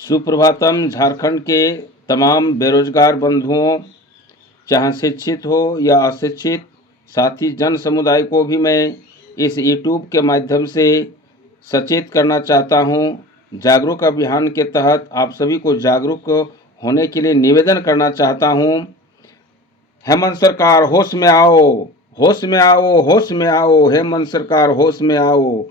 सुप्रभातम। झारखंड के तमाम बेरोजगार बंधुओं, चाहे शिक्षित हो या अशिक्षित, साथी जन समुदाय को भी मैं इस यूट्यूब के माध्यम से सचेत करना चाहता हूं। जागरूक अभियान के तहत आप सभी को जागरूक होने के लिए निवेदन करना चाहता हूं। हेमंत सरकार होश में आओ, होश में आओ, होश में आओ, हेमंत सरकार होश में आओ।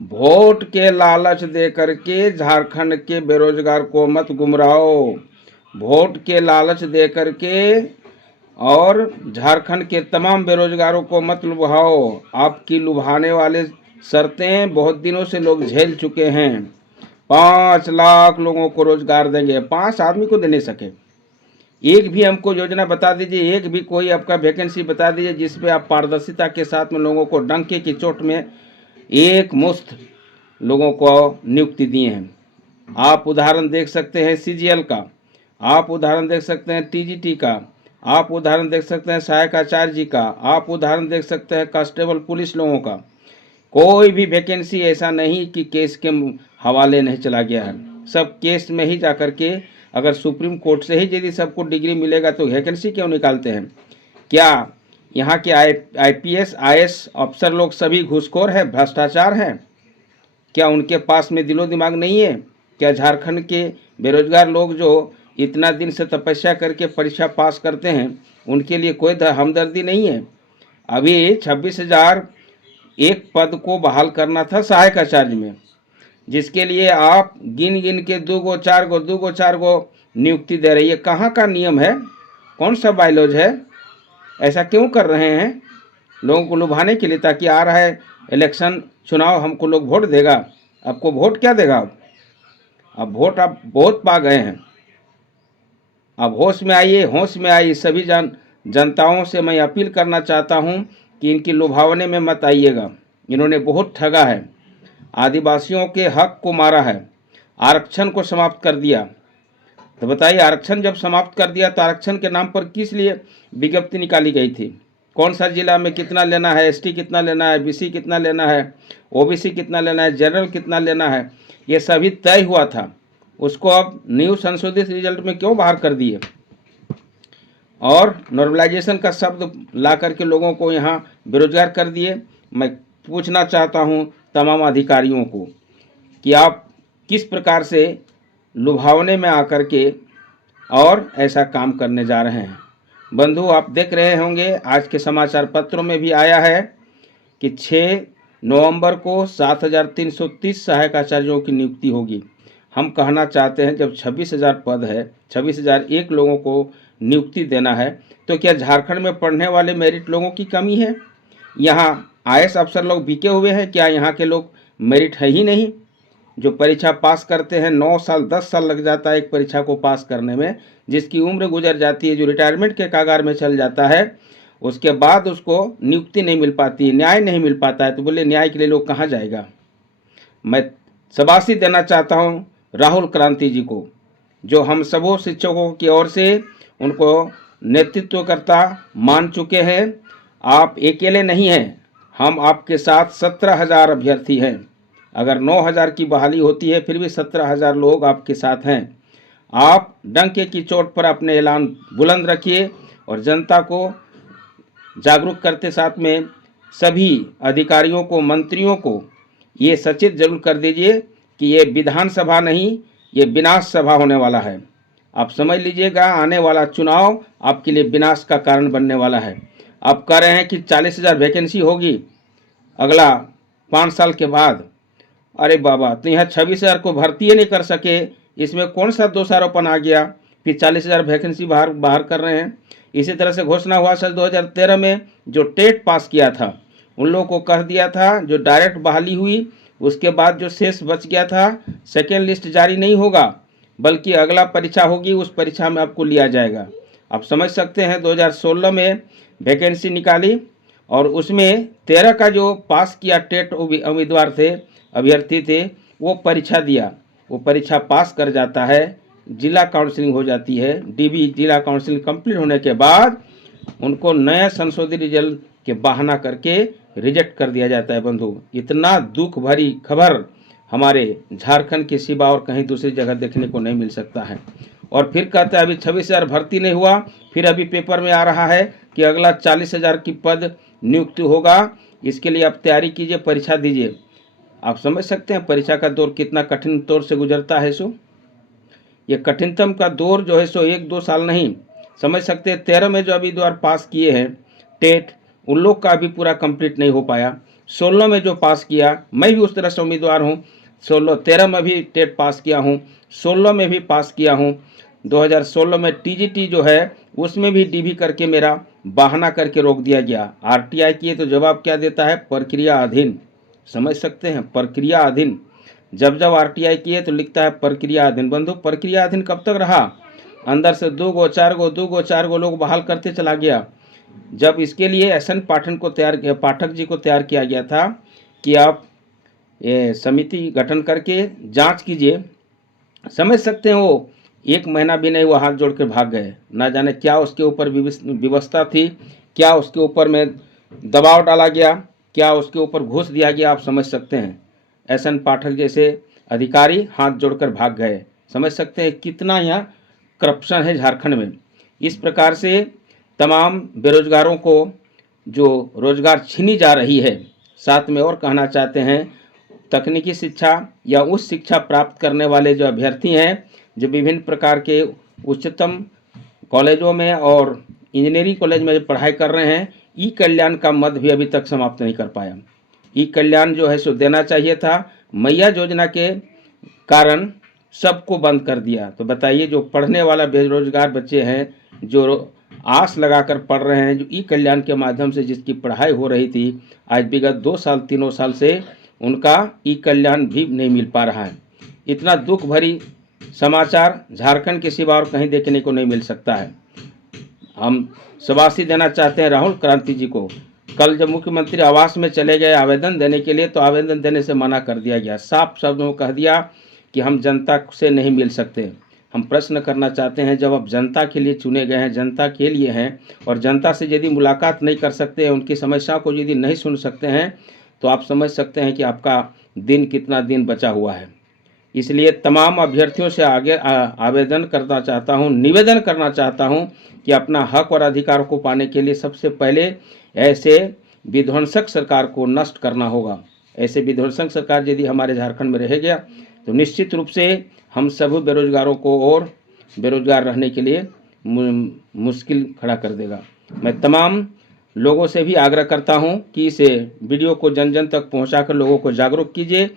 वोट के लालच दे करके झारखंड के बेरोजगार को मत गुमराहो। वोट के लालच दे करके और झारखंड के तमाम बेरोजगारों को मत लुभाओ। आपकी लुभाने वाले शर्तें बहुत दिनों से लोग झेल चुके हैं। 5 लाख लोगों को रोजगार देंगे, 5 आदमी को दे नहीं सके। एक भी हमको योजना बता दीजिए, एक भी कोई आपका वैकेंसी बता दीजिए जिसपे आप पारदर्शिता के साथ में लोगों को डंके की चोट में एक मुश्त लोगों को नियुक्ति दिए हैं। आप उदाहरण देख सकते हैं सीजीएल का, आप उदाहरण देख सकते हैं टीजीटी का, आप उदाहरण देख सकते हैं सहायक आचार्य जी का, आप उदाहरण देख सकते हैं कांस्टेबल पुलिस लोगों का। कोई भी वैकेंसी ऐसा नहीं कि केस के हवाले नहीं चला गया है। सब केस में ही जाकर के, अगर सुप्रीम कोर्ट से ही यदि सबको डिग्री मिलेगा तो वैकेंसी क्यों निकालते हैं? क्या यहाँ के आईपीएस आईएएस अफसर लोग सभी घूसखोर हैं, भ्रष्टाचार हैं? क्या उनके पास में दिलो दिमाग नहीं है? क्या झारखंड के बेरोजगार लोग जो इतना दिन से तपस्या करके परीक्षा पास करते हैं, उनके लिए कोई हमदर्दी नहीं है? अभी 26,000 एक पद को बहाल करना था सहायक आचार्य में, जिसके लिए आप गिन गिन के 2 4 गो नियुक्ति दे रही है। कहाँ का नियम है? कौन सा बायलॉज है? ऐसा क्यों कर रहे हैं? लोगों को लुभाने के लिए, ताकि आ रहा है इलेक्शन चुनाव, हमको लोग वोट देगा। आपको वोट क्या देगा? अब वोट आप बहुत पा गए हैं। अब होश में आइए, होश में आइए। सभी जनताओं से मैं अपील करना चाहता हूं कि इनकी लुभावने में मत आइएगा। इन्होंने बहुत ठगा है, आदिवासियों के हक को मारा है, आरक्षण को समाप्त कर दिया। तो बताइए, आरक्षण जब समाप्त कर दिया तो आरक्षण के नाम पर किस लिए विज्ञप्ति निकाली गई थी? कौन सा जिला में कितना लेना है, एसटी कितना लेना है, बीसी कितना लेना है, ओबीसी कितना लेना है, जनरल कितना लेना है, ये सभी तय हुआ था। उसको अब न्यू संशोधित रिजल्ट में क्यों बाहर कर दिए? और नॉर्मलाइजेशन का शब्द ला करके लोगों को यहाँ बेरोजगार कर दिए। मैं पूछना चाहता हूँ तमाम अधिकारियों को कि आप किस प्रकार से लुभावने में आकर के और ऐसा काम करने जा रहे हैं। बंधु, आप देख रहे होंगे आज के समाचार पत्रों में भी आया है कि 6 नवंबर को 7,330 सहायक आचार्यों की नियुक्ति होगी। हम कहना चाहते हैं, जब 26,000 पद है, 26,001 लोगों को नियुक्ति देना है, तो क्या झारखंड में पढ़ने वाले मेरिट लोगों की कमी है? यहाँ आईएएस अफसर लोग बिके हुए हैं क्या? यहाँ के लोग मेरिट है ही नहीं? जो परीक्षा पास करते हैं, 9 साल 10 साल लग जाता है एक परीक्षा को पास करने में, जिसकी उम्र गुजर जाती है, जो रिटायरमेंट के कगार में चल जाता है, उसके बाद उसको नियुक्ति नहीं मिल पाती, न्याय नहीं मिल पाता है, तो बोले न्याय के लिए लोग कहाँ जाएगा? मैं शाबाशी देना चाहता हूँ राहुल क्रांति जी को, जो हम सबों शिक्षकों की ओर से उनको नेतृत्वकर्ता मान चुके हैं। आप अकेले नहीं हैं, हम आपके साथ 17,000 अभ्यर्थी हैं। अगर 9,000 की बहाली होती है, फिर भी 17,000 लोग आपके साथ हैं। आप डंके की चोट पर अपने ऐलान बुलंद रखिए और जनता को जागरूक करते साथ में सभी अधिकारियों को, मंत्रियों को ये सचेत जरूर कर दीजिए कि ये विधानसभा नहीं, ये विनाश सभा होने वाला है। आप समझ लीजिएगा, आने वाला चुनाव आपके लिए विनाश का कारण बनने वाला है। आप कह रहे हैं कि 40,000 वैकेंसी होगी अगला 5 साल के बाद। अरे बाबा, तो यहाँ 26,000 को भर्ती नहीं कर सके, इसमें कौन सा दोषारोपण आ गया? फिर 40,000 वैकेंसी बाहर कर रहे हैं। इसी तरह से घोषणा हुआ साल 2013 में, जो टेट पास किया था उन लोगों को कह दिया था, जो डायरेक्ट बहाली हुई, उसके बाद जो शेष बच गया था, सेकेंड लिस्ट जारी नहीं होगा, बल्कि अगला परीक्षा होगी, उस परीक्षा में आपको लिया जाएगा। आप समझ सकते हैं, 2016 में वैकेंसी निकाली और उसमें 13 का जो पास किया टेट उम्मीदवार थे, अभ्यर्थी थे, वो परीक्षा दिया, वो परीक्षा पास कर जाता है, जिला काउंसलिंग हो जाती है, डीबी जिला काउंसलिंग कंप्लीट होने के बाद उनको नया संशोधित रिजल्ट के बहाना करके रिजेक्ट कर दिया जाता है। बंधु, इतना दुख भरी खबर हमारे झारखंड के सिवा और कहीं दूसरी जगह देखने को नहीं मिल सकता है। और फिर कहते हैं अभी 26,000 भर्ती नहीं हुआ, फिर अभी पेपर में आ रहा है कि अगला 40,000 की पद नियुक्ति होगा। इसके लिए आप तैयारी कीजिए, परीक्षा दीजिए। आप समझ सकते हैं परीक्षा का दौर कितना कठिन दौर से गुजरता है। सो ये कठिनतम का दौर जो है सो 1-2 साल नहीं, समझ सकते हैं 13 में जो अभी द्वार पास किए हैं टेट, उन लोग का अभी पूरा कंप्लीट नहीं हो पाया। 16 में जो पास किया, मैं भी उस तरह से उम्मीदवार हूँ। 13 में भी टेट पास किया हूँ, 16 में भी पास किया हूँ। 2016 में टीजीटी जो है उसमें भी डीवी करके मेरा बहाना करके रोक दिया गया। आरटीआई किए तो जवाब क्या देता है, प्रक्रिया अधीन। समझ सकते हैं, प्रक्रिया अधीन। जब आरटीआई किए तो लिखता है प्रक्रिया अधीन। बंधु प्रक्रिया अधीन कब तक रहा, अंदर से 2-4 लोग बहाल करते चला गया। जब इसके लिए एसएन पाठक जी को तैयार किया गया था कि आप ये समिति गठन करके जांच कीजिए, समझ सकते हैं वो 1 महीना भी नहीं, वो हाथ जोड़ कर भाग गए। ना जाने क्या उसके ऊपर व्यवस्था थी, क्या उसके ऊपर में दबाव डाला गया, क्या उसके ऊपर घूस दिया गया। आप समझ सकते हैं एसएन पाठक जैसे अधिकारी हाथ जोड़कर भाग गए। समझ सकते हैं कितना यहाँ करप्शन है झारखंड में। इस प्रकार से तमाम बेरोजगारों को जो रोजगार छीनी जा रही है। साथ में और कहना चाहते हैं तकनीकी शिक्षा या उस शिक्षा प्राप्त करने वाले जो अभ्यर्थी हैं जो विभिन्न प्रकार के उच्चतम कॉलेजों में और इंजीनियरिंग कॉलेज में जो पढ़ाई कर रहे हैं, ई कल्याण का मद भी अभी तक समाप्त नहीं कर पाया। ई कल्याण जो है सो देना चाहिए था, मैया योजना के कारण सबको बंद कर दिया। तो बताइए जो पढ़ने वाला बेरोजगार बच्चे हैं, जो आस लगाकर पढ़ रहे हैं, जो ई कल्याण के माध्यम से जिसकी पढ़ाई हो रही थी, आज विगत 2-3 साल से उनका ई कल्याण भी नहीं मिल पा रहा है। इतना दुख भरी समाचार झारखंड के सिवा और कहीं देखने को नहीं मिल सकता है। हम शाबाशी देना चाहते हैं राहुल क्रांति जी को। कल जब मुख्यमंत्री आवास में चले गए आवेदन देने के लिए, तो आवेदन देने से मना कर दिया गया। साफ शब्दों में कह दिया कि हम जनता से नहीं मिल सकते। हम प्रश्न करना चाहते हैं, जब आप जनता के लिए चुने गए हैं, जनता के लिए हैं, और जनता से यदि मुलाकात नहीं कर सकते हैं, उनकी समस्याओं को यदि नहीं सुन सकते हैं, तो आप समझ सकते हैं कि आपका दिन कितना दिन बचा हुआ है। इसलिए तमाम अभ्यर्थियों से आगे आवेदन करना चाहता हूं, निवेदन करना चाहता हूं कि अपना हक और अधिकार को पाने के लिए सबसे पहले ऐसे विध्वंसक सरकार को नष्ट करना होगा। ऐसे विध्वंसक सरकार यदि हमारे झारखंड में रह गया तो निश्चित रूप से हम सभी बेरोजगारों को और बेरोजगार रहने के लिए मुश्किल खड़ा कर देगा। मैं तमाम लोगों से भी आग्रह करता हूं कि इस वीडियो को जन जन तक पहुंचाकर लोगों को जागरूक कीजिए।